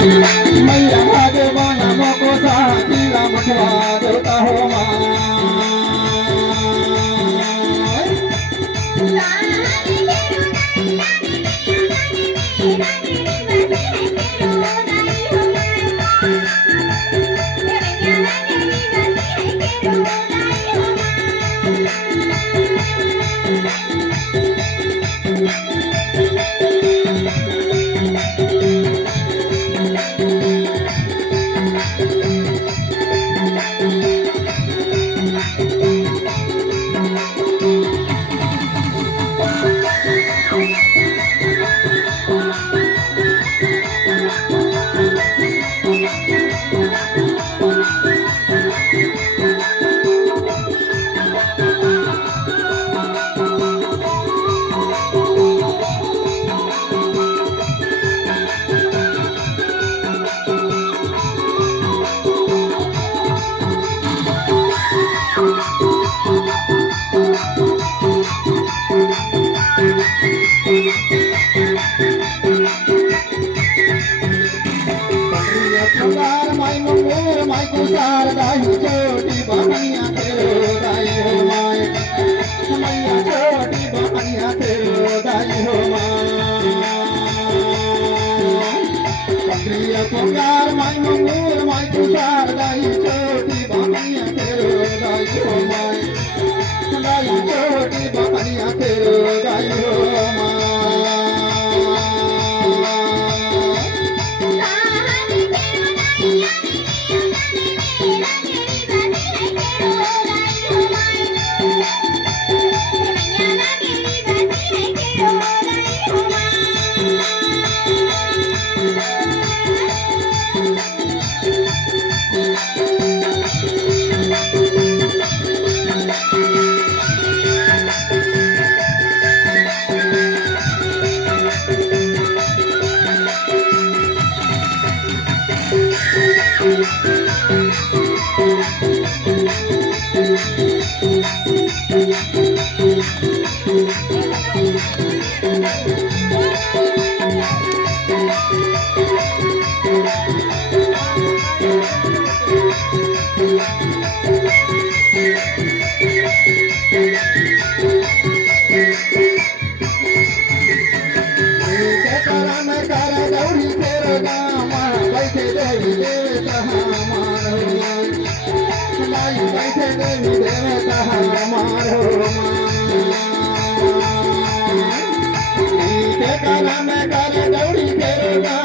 मैया भगवान मोको साथीला मठवा देवता हो माई कुसार दाही छोटी बहनिया तेरो दाई हो माई मैया छोटी बहनिया तेरो दाई हो माई पुकार माई मंगूर माई कुसार दाही छोटी बहनिया तेरो दाई हो माई दाई छोटी बहनिया तेरो दाई हो माई बैठे देवी देवता हमारो के काला में काले दौड़ी फेरोगा